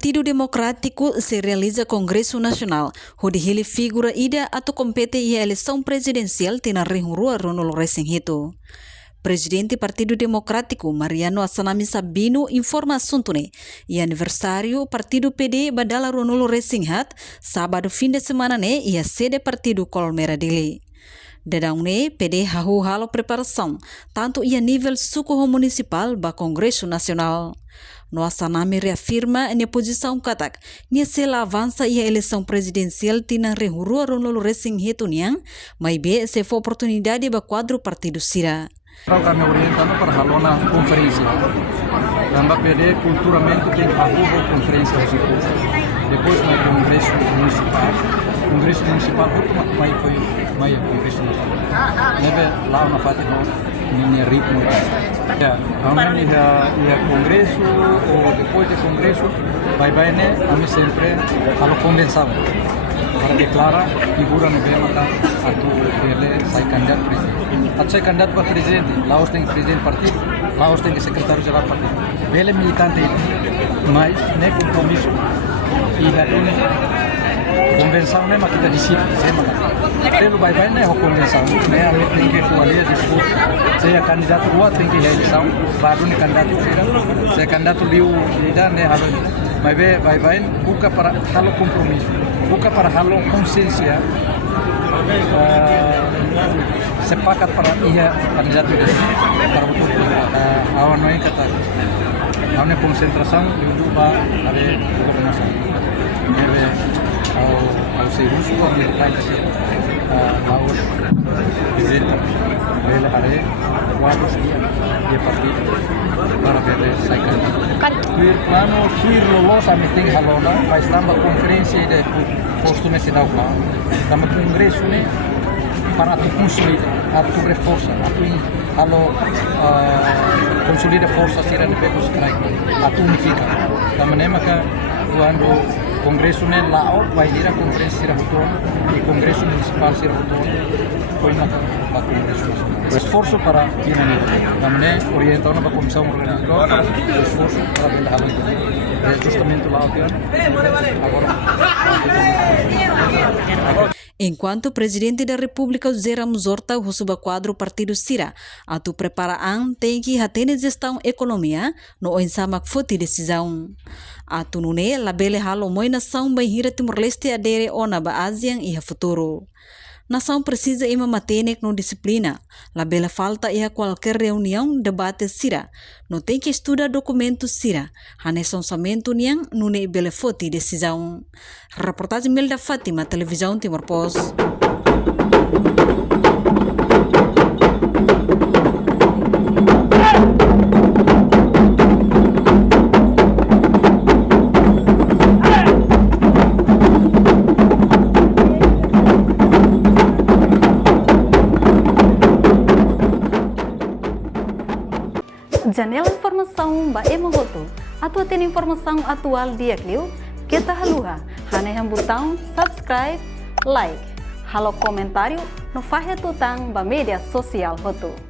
Partido Democrático se realiza Congresso Nacional, onde ele figura ida atau compete a eleição presidencial tena rehurua Ronald Reagan Hito. Presidente Partido Democrático Mariano Assanami Sabino informa assunto e aniversário Partido PD badala Ronald Reagan Hat sábado fim de semana e a sede Partido Colmera dele. Dedang PD hahu halo preparação, tanto a nível suku municipal ba Congresso Nacional. No Assanami reafirma a posição katak, nia sela avança e a eleição presidencial tina rehurua Ronald Reagan Hito niang, mas be se for oportunidade ba quadro partido sira. Kami orientando para halona conferência. Também PD culturalmente tem hahu conferência depois no Congresso Municipal. Congresso Municipal vai foi mai Congresso Nacional. Nebe lá na Fátima minha ritmo. Kami ia Congresso ou depois do Congresso vai né a mim sempre halo convenção para declarar figura no Bemata atau ele sai candidato presidente. Atau sai candidato para presidente, Laos tem presidente partido, Laos tem secretário geral partido. Ele militante mas nem compromisso e hatune convenção nem mas kita disiplin sema pelo vai né a convenção né a tem que kualia disputa saya candidato dua tem que eleição baru ni candidato saya candidato liu lidah né halo mas vai buka para halo compromisso buka para halo consciência sepakat para ia candidato para betul awan noi kata awan konsentrasi itu ba ada koordinasi deve ao ser russo com militante Laos visita ele haré quadros de partido para ver sai candidato plano suir lolos a meeting halona vai estar na conferência de posto nesse dau lá também congresso né para tu consolidar a tu reforça a tu halo consolida força sira de pecos crai a tu unifica da maneira que quando Congresso né lá vai ir a conferência sira botão e Congresso Municipal sira botão foi na Congresso Nacional. Esforço para dinamizar da maneira orientando a comissão organizadora esforço para ver halo é justamente lá agora Enquanto Presidente da República Zera Muzorta husuba quadro Partido Sira, atu preparaan tem que hatene gestão economia no ensamak foti decisão. Atu nune labele halo moi nação bahira Timor-Leste adere ona ba ASEAN e futuro. Nação precisa ima matenek no disciplina. Labela falta ia qualquer reunião, debate sira. Não tem que estudar documentos sira. Hanes orçamento niang nune bele foti decisão. Reportagem Melda Fátima, Televisão Timor Post. Janela informação ba emogoto atau tem informação atual dia kliu kita haluha hane botão subscribe like halo comentário no fahe tutang ba media sosial hoto.